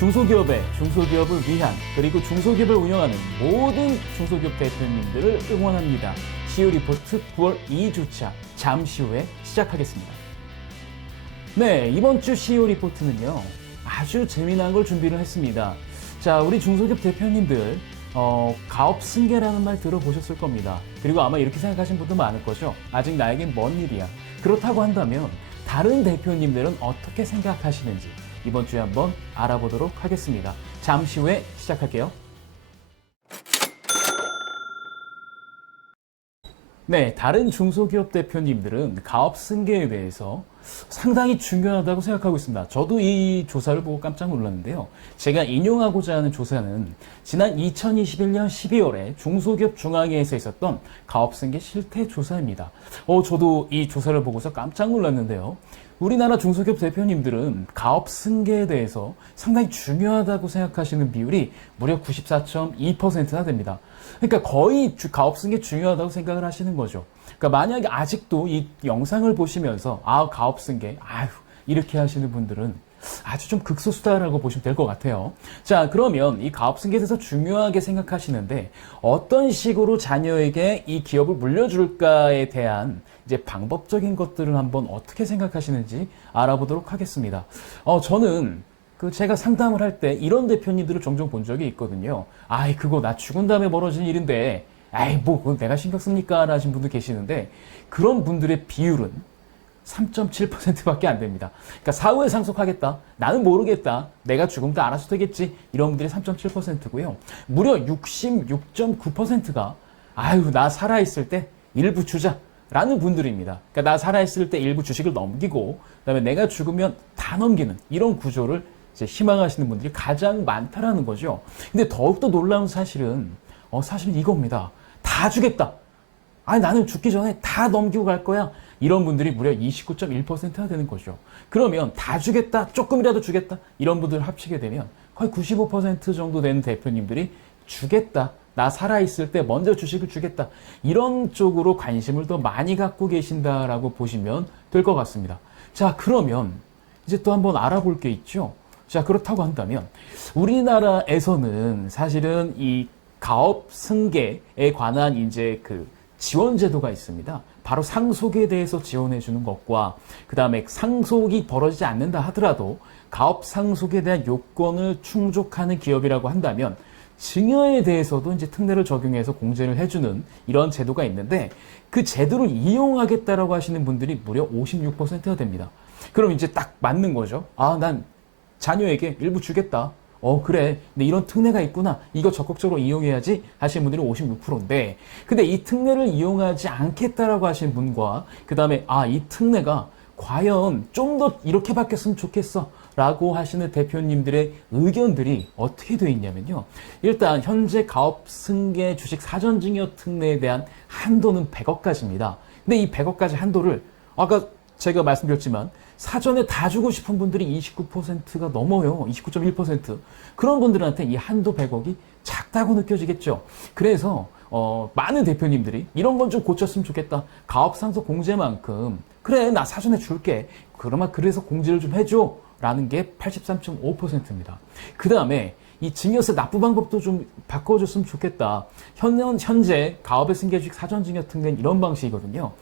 중소기업을 위한 그리고 중소기업을 운영하는 모든 중소기업 대표님들을 응원합니다. CEO 리포트 9월 2주차 잠시 후에 시작하겠습니다. 네, 이번 주 CEO 리포트는요, 아주 재미난 걸 준비를 했습니다. 자, 우리 중소기업 대표님들 가업 승계라는 말 들어보셨을 겁니다. 그리고 아마 이렇게 생각하신 분도 많을 거죠. 아직 나에겐 먼 일이야. 그렇다고 한다면 다른 대표님들은 어떻게 생각하시는지 이번 주에 한번 알아보도록 하겠습니다. 잠시 후에 시작할게요. 네, 다른 중소기업 대표님들은 가업 승계에 대해서 상당히 중요하다고 생각하고 있습니다. 저도 이 조사를 보고 깜짝 놀랐는데요. 제가 인용하고자 하는 조사는 지난 2021년 12월에 중소기업 중앙회에서 있었던 가업 승계 실태 조사입니다. 저도 이 조사를 보고서 깜짝 놀랐는데요. 우리나라 중소기업 대표님들은 가업 승계에 대해서 상당히 중요하다고 생각하시는 비율이 무려 94.2%나 됩니다. 그러니까 거의 가업 승계 중요하다고 생각을 하시는 거죠. 그러니까 만약에 아직도 이 영상을 보시면서 가업 승계 이렇게 하시는 분들은 아주 좀 극소수다라고 보시면 될 것 같아요. 자, 그러면 이 가업 승계에 대해서 중요하게 생각하시는데 어떤 식으로 자녀에게 이 기업을 물려줄까에 대한 이제 방법적인 것들을 한번 어떻게 생각하시는지 알아보도록 하겠습니다. 저는 제가 상담을 할 때 이런 대표님들을 종종 본 적이 있거든요. 그거 나 죽은 다음에 벌어진 일인데, 그건 내가 신경 씁니까? 라신 분도 계시는데, 그런 분들의 비율은 3.7%밖에 안 됩니다. 그러니까 사후에 상속하겠다. 나는 모르겠다. 내가 죽으면 다 알아서 되겠지. 이런 분들이 3.7%고요. 무려 66.9%가 나 살아있을 때 일부 주자. 라는 분들입니다. 그러니까 나 살아있을 때 일부 주식을 넘기고 그다음에 내가 죽으면 다 넘기는 이런 구조를 이제 희망하시는 분들이 가장 많다라는 거죠. 근데 더욱더 놀라운 사실은 사실은 이겁니다. 다 주겠다. 나는 죽기 전에 다 넘기고 갈 거야. 이런 분들이 무려 29.1%가 되는 거죠. 그러면 다 주겠다, 조금이라도 주겠다 이런 분들 합치게 되면 거의 95% 정도 되는 대표님들이 주겠다. 나 살아있을 때 먼저 주식을 주겠다. 이런 쪽으로 관심을 더 많이 갖고 계신다라고 보시면 될 것 같습니다. 자, 그러면 이제 또 한번 알아볼 게 있죠. 자, 그렇다고 한다면 우리나라에서는 사실은 이 가업 승계에 관한 이제 지원 제도가 있습니다. 바로 상속에 대해서 지원해 주는 것과 그 다음에 상속이 벌어지지 않는다 하더라도 가업 상속에 대한 요건을 충족하는 기업이라고 한다면 증여에 대해서도 이제 특례를 적용해서 공제를 해주는 이런 제도가 있는데 그 제도를 이용하겠다라고 하시는 분들이 무려 56%가 됩니다. 그럼 이제 딱 맞는 거죠. 난 자녀에게 일부 주겠다. 그래. 근데 이런 특례가 있구나. 이거 적극적으로 이용해야지 하시는 분들이 56%인데 근데 이 특례를 이용하지 않겠다라고 하시는 분과 그 다음에 이 특례가 과연 좀 더 이렇게 바뀌었으면 좋겠어 라고 하시는 대표님들의 의견들이 어떻게 되어 있냐면요. 일단 현재 가업 승계 주식 사전증여 특례에 대한 한도는 100억까지입니다. 근데 이 100억까지 한도를 아까 제가 말씀드렸지만 사전에 다 주고 싶은 분들이 29%가 넘어요. 29.1%. 그런 분들한테 이 한도 100억이 작다고 느껴지겠죠. 그래서 많은 대표님들이 이런 건 좀 고쳤으면 좋겠다. 가업 상속 공제만큼 그래 나 사전에 줄게. 그래서 공제를 좀 해줘. 라는 게 83.5%입니다. 그 다음에 이 증여세 납부 방법도 좀 바꿔줬으면 좋겠다. 현재 가업의 승계주식 사전증여 특례는 이런 방식이거든요.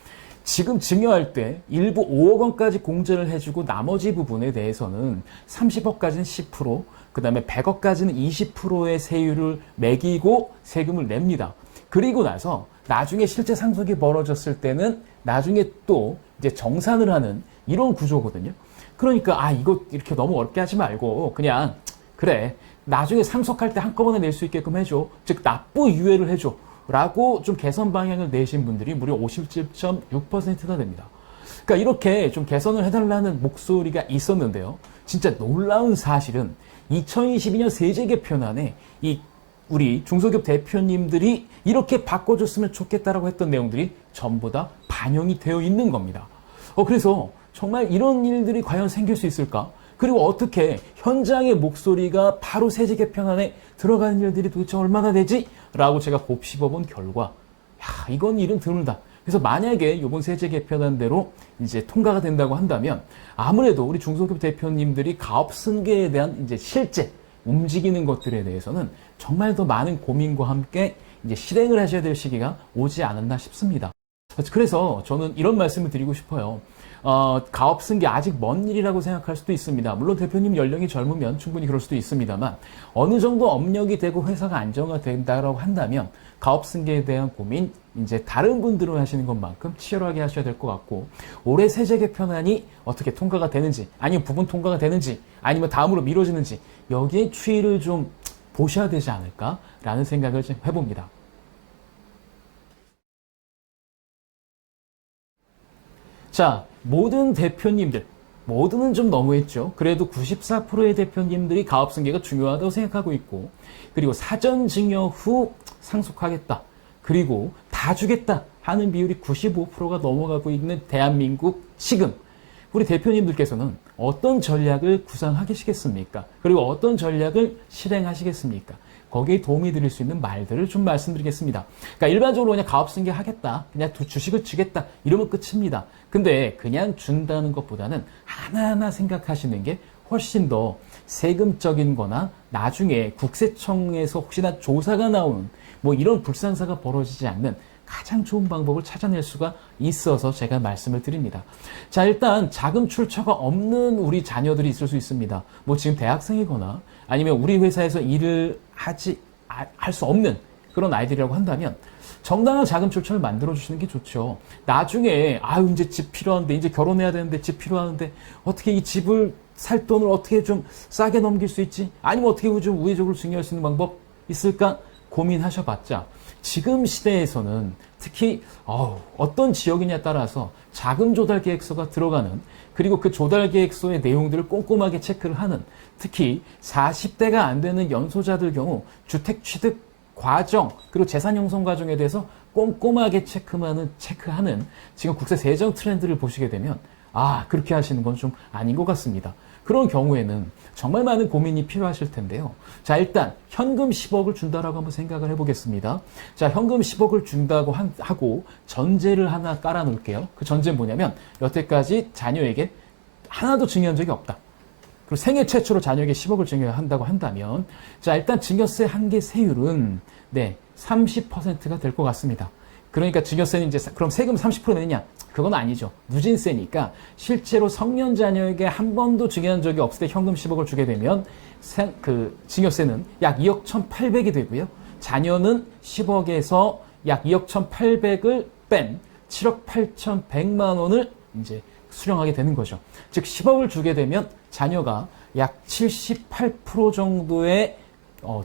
지금 증여할 때 일부 5억 원까지 공제를 해주고 나머지 부분에 대해서는 30억까지는 10%, 그 다음에 100억까지는 20%의 세율을 매기고 세금을 냅니다. 그리고 나서 나중에 실제 상속이 벌어졌을 때는 나중에 또 이제 정산을 하는 이런 구조거든요. 그러니까 이거 이렇게 너무 어렵게 하지 말고 그냥 그래 나중에 상속할 때 한꺼번에 낼 수 있게끔 해줘. 즉 납부 유예를 해줘 라고 좀 개선 방향을 내신 분들이 무려 57.6%가 됩니다. 그러니까 이렇게 좀 개선을 해달라는 목소리가 있었는데요. 진짜 놀라운 사실은 2022년 세제 개편안에 이 우리 중소기업 대표님들이 이렇게 바꿔줬으면 좋겠다라고 했던 내용들이 전부 다 반영이 되어 있는 겁니다. 그래서 정말 이런 일들이 과연 생길 수 있을까? 그리고 어떻게 현장의 목소리가 바로 세제 개편안에 들어가는 일들이 도대체 얼마나 되지? 라고 제가 곱씹어본 결과 이건 일은 드물다. 그래서 만약에 이번 세제 개편안대로 이제 통과가 된다고 한다면 아무래도 우리 중소기업 대표님들이 가업 승계에 대한 이제 실제 움직이는 것들에 대해서는 정말 더 많은 고민과 함께 이제 실행을 하셔야 될 시기가 오지 않았나 싶습니다. 그래서 저는 이런 말씀을 드리고 싶어요. 가업 승계 아직 먼 일이라고 생각할 수도 있습니다. 물론 대표님 연령이 젊으면 충분히 그럴 수도 있습니다만 어느 정도 업력이 되고 회사가 안정화된다고 한다면 가업 승계에 대한 고민 이제 다른 분들은 하시는 것만큼 치열하게 하셔야 될 것 같고 올해 세제 개편안이 어떻게 통과가 되는지 아니면 부분 통과가 되는지 아니면 다음으로 미뤄지는지 여기에 추이를 좀 보셔야 되지 않을까라는 생각을 좀 해봅니다. 자, 모든 대표님들, 모두는 좀 너무했죠. 그래도 94%의 대표님들이 가업 승계가 중요하다고 생각하고 있고, 그리고 사전 증여 후 상속하겠다. 그리고 다 주겠다 하는 비율이 95%가 넘어가고 있는 대한민국 지금 우리 대표님들께서는 어떤 전략을 구상하시겠습니까? 그리고 어떤 전략을 실행하시겠습니까? 거기에 도움이 드릴 수 있는 말들을 좀 말씀드리겠습니다. 그러니까 일반적으로 그냥 가업 승계 하겠다, 그냥 주식을 주겠다 이러면 끝입니다. 근데 그냥 준다는 것보다는 하나하나 생각하시는 게 훨씬 더 세금적인 거나 나중에 국세청에서 혹시나 조사가 나오는 뭐 이런 불상사가 벌어지지 않는 가장 좋은 방법을 찾아낼 수가 있어서 제가 말씀을 드립니다. 자, 일단 자금 출처가 없는 우리 자녀들이 있을 수 있습니다. 뭐 지금 대학생이거나 아니면 우리 회사에서 일을 할 수 없는 그런 아이들이라고 한다면 정당한 자금 출처를 만들어 주시는 게 좋죠. 나중에 이제 집 필요한데 이제 결혼해야 되는데 집 필요한데 어떻게 이 집을 살 돈을 어떻게 좀 싸게 넘길 수 있지? 아니면 어떻게 좀 우회적으로 증여할 수 있는 방법 있을까? 고민하셔봤자 지금 시대에서는 특히 어떤 지역이냐에 따라서 자금 조달 계획서가 들어가는 그리고 그 조달 계획서의 내용들을 꼼꼼하게 체크를 하는 특히 40대가 안 되는 연소자들 경우 주택 취득 과정 그리고 재산 형성 과정에 대해서 꼼꼼하게 체크하는 지금 국세 세정 트렌드를 보시게 되면 그렇게 하시는 건 좀 아닌 것 같습니다. 그런 경우에는 정말 많은 고민이 필요하실 텐데요. 자, 일단 현금 10억을 준다라고 한번 생각을 해보겠습니다. 자, 현금 10억을 준다고 하고 전제를 하나 깔아 놓을게요. 그 전제는 뭐냐면 여태까지 자녀에게 하나도 증여한 적이 없다. 그리고 생애 최초로 자녀에게 10억을 증여한다고 한다면 자, 일단 증여세 한계 세율은 30%가 될 것 같습니다. 그러니까 증여세는 이제 그럼 세금 30% 내느냐? 그건 아니죠. 누진세니까 실제로 성년 자녀에게 한 번도 증여한 적이 없을 때 현금 10억을 주게 되면 그 증여세는 약 2억 1,800이 되고요. 자녀는 10억에서 약 2억 1,800을 뺀 7억 8,100만 원을 이제 수령하게 되는 거죠. 즉 10억을 주게 되면 자녀가 약 78% 정도의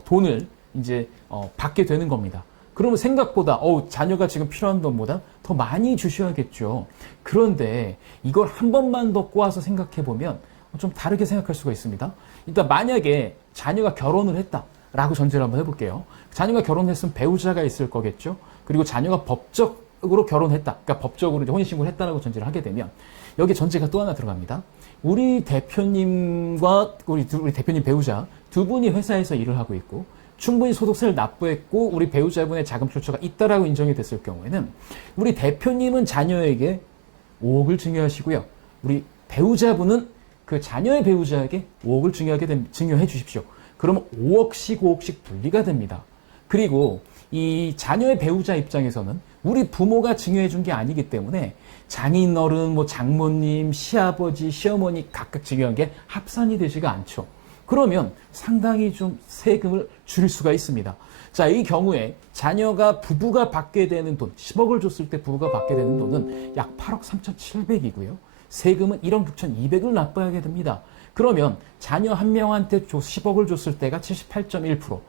돈을 이제 받게 되는 겁니다. 그러면 생각보다 자녀가 지금 필요한 돈보다 더 많이 주셔야겠죠. 그런데 이걸 한 번만 더 꼬아서 생각해 보면 좀 다르게 생각할 수가 있습니다. 일단 만약에 자녀가 결혼을 했다라고 전제를 한번 해볼게요. 자녀가 결혼했으면 배우자가 있을 거겠죠. 그리고 자녀가 법적으로 결혼했다. 그러니까 법적으로 이제 혼인신고를 했다라고 전제를 하게 되면 여기 전제가 또 하나 들어갑니다. 우리 대표님과 우리 대표님 배우자 두 분이 회사에서 일을 하고 있고 충분히 소득세를 납부했고 우리 배우자분의 자금 출처가 있다라고 인정이 됐을 경우에는 우리 대표님은 자녀에게 5억을 증여하시고요. 우리 배우자분은 그 자녀의 배우자에게 5억을 증여해 주십시오. 그러면 5억씩 분리가 됩니다. 그리고 이 자녀의 배우자 입장에서는 우리 부모가 증여해 준 게 아니기 때문에 장인어른, 장모님, 시아버지, 시어머니 각각 증여한 게 합산이 되지가 않죠. 그러면 상당히 좀 세금을 줄일 수가 있습니다. 자, 이 경우에 자녀가 부부가 받게 되는 돈, 10억을 줬을 때 부부가 받게 되는 돈은 약 8억 3,700이고요. 세금은 1억 6,200을 납부하게 됩니다. 그러면 자녀 한 명한테 10억을 줬을 때가 78.1%,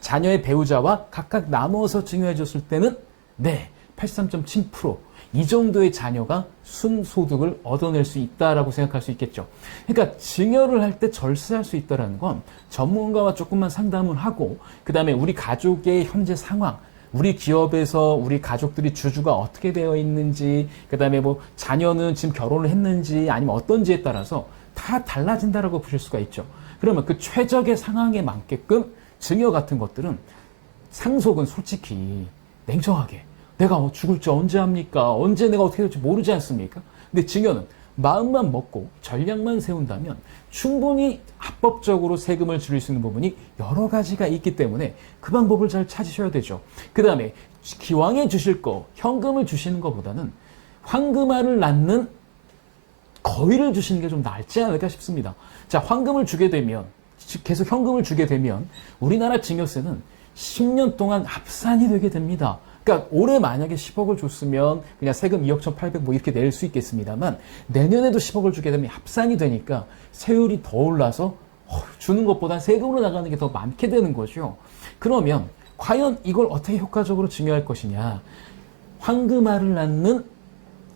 자녀의 배우자와 각각 나눠서 증여해 줬을 때는 83.7%, 이 정도의 자녀가 순소득을 얻어낼 수 있다라고 생각할 수 있겠죠. 그러니까 증여를 할 때 절세할 수 있다는 건 전문가와 조금만 상담을 하고 그 다음에 우리 가족의 현재 상황, 우리 기업에서 우리 가족들이 주주가 어떻게 되어 있는지, 그 다음에 자녀는 지금 결혼을 했는지 아니면 어떤지에 따라서 다 달라진다라고 보실 수가 있죠. 그러면 그 최적의 상황에 맞게끔 증여 같은 것들은 상속은 솔직히 냉정하게 내가 죽을지 언제 합니까? 언제 내가 어떻게 될지 모르지 않습니까? 근데 증여는 마음만 먹고 전략만 세운다면 충분히 합법적으로 세금을 줄일 수 있는 부분이 여러 가지가 있기 때문에 그 방법을 잘 찾으셔야 되죠. 그 다음에 기왕에 주실 거, 현금을 주시는 것보다는 황금알을 낳는 거위를 주시는 게 좀 낫지 않을까 싶습니다. 자, 황금을 주게 되면, 계속 현금을 주게 되면 우리나라 증여세는 10년 동안 합산이 되게 됩니다. 그러니까 올해 만약에 10억을 줬으면 그냥 세금 2억 1,800 뭐 이렇게 낼 수 있겠습니다만 내년에도 10억을 주게 되면 합산이 되니까 세율이 더 올라서 주는 것보다 세금으로 나가는 게 더 많게 되는 거죠. 그러면 과연 이걸 어떻게 효과적으로 증여할 것이냐. 황금알을 낳는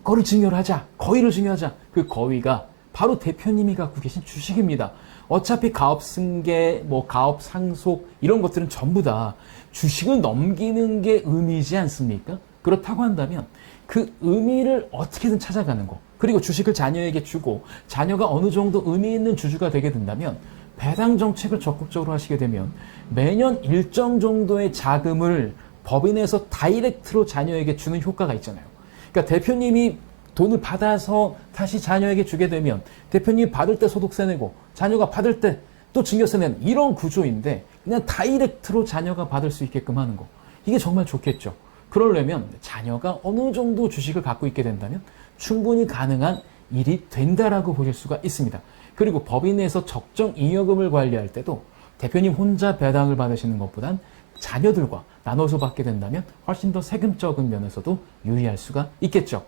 거를 증여를 하자. 거위를 증여하자. 그 거위가 바로 대표님이 갖고 계신 주식입니다. 어차피 가업 승계, 뭐 가업 상속 이런 것들은 전부 다 주식을 넘기는 게 의미이지 않습니까? 그렇다고 한다면 그 의미를 어떻게든 찾아가는 거, 그리고 주식을 자녀에게 주고 자녀가 어느 정도 의미 있는 주주가 되게 된다면 배당 정책을 적극적으로 하시게 되면 매년 일정 정도의 자금을 법인에서 다이렉트로 자녀에게 주는 효과가 있잖아요. 그러니까 대표님이 돈을 받아서 다시 자녀에게 주게 되면 대표님이 받을 때 소득세 내고 자녀가 받을 때 또 증여세 내는 이런 구조인데 그냥 다이렉트로 자녀가 받을 수 있게끔 하는 거. 이게 정말 좋겠죠. 그러려면 자녀가 어느 정도 주식을 갖고 있게 된다면 충분히 가능한 일이 된다라고 보실 수가 있습니다. 그리고 법인에서 적정 잉여금을 관리할 때도 대표님 혼자 배당을 받으시는 것보단 자녀들과 나눠서 받게 된다면 훨씬 더 세금적인 면에서도 유리할 수가 있겠죠.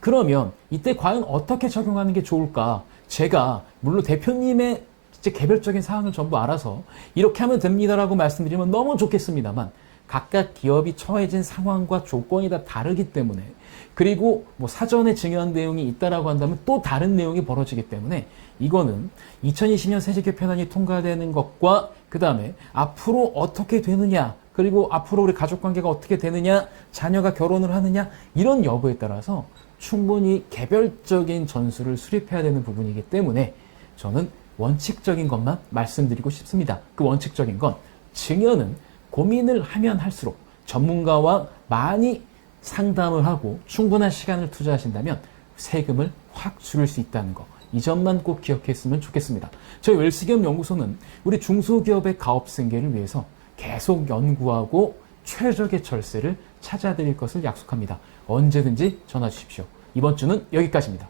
그러면 이때 과연 어떻게 적용하는 게 좋을까? 제가 물론 대표님의 이제 개별적인 사항을 전부 알아서 이렇게 하면 됩니다라고 말씀드리면 너무 좋겠습니다만 각각 기업이 처해진 상황과 조건이 다 다르기 때문에 그리고 뭐 사전에 증여한 내용이 있다라고 한다면 또 다른 내용이 벌어지기 때문에 이거는 2020년 세제 개편안이 통과되는 것과 그 다음에 앞으로 어떻게 되느냐 그리고 앞으로 우리 가족 관계가 어떻게 되느냐 자녀가 결혼을 하느냐 이런 여부에 따라서 충분히 개별적인 전술을 수립해야 되는 부분이기 때문에 저는 원칙적인 것만 말씀드리고 싶습니다. 그 원칙적인 건 증여는 고민을 하면 할수록 전문가와 많이 상담을 하고 충분한 시간을 투자하신다면 세금을 확 줄일 수 있다는 거. 이 점만 꼭 기억했으면 좋겠습니다. 저희 웰스기업 연구소는 우리 중소기업의 가업 승계를 위해서 계속 연구하고 최적의 절세를 찾아드릴 것을 약속합니다. 언제든지 전화 주십시오. 이번 주는 여기까지입니다.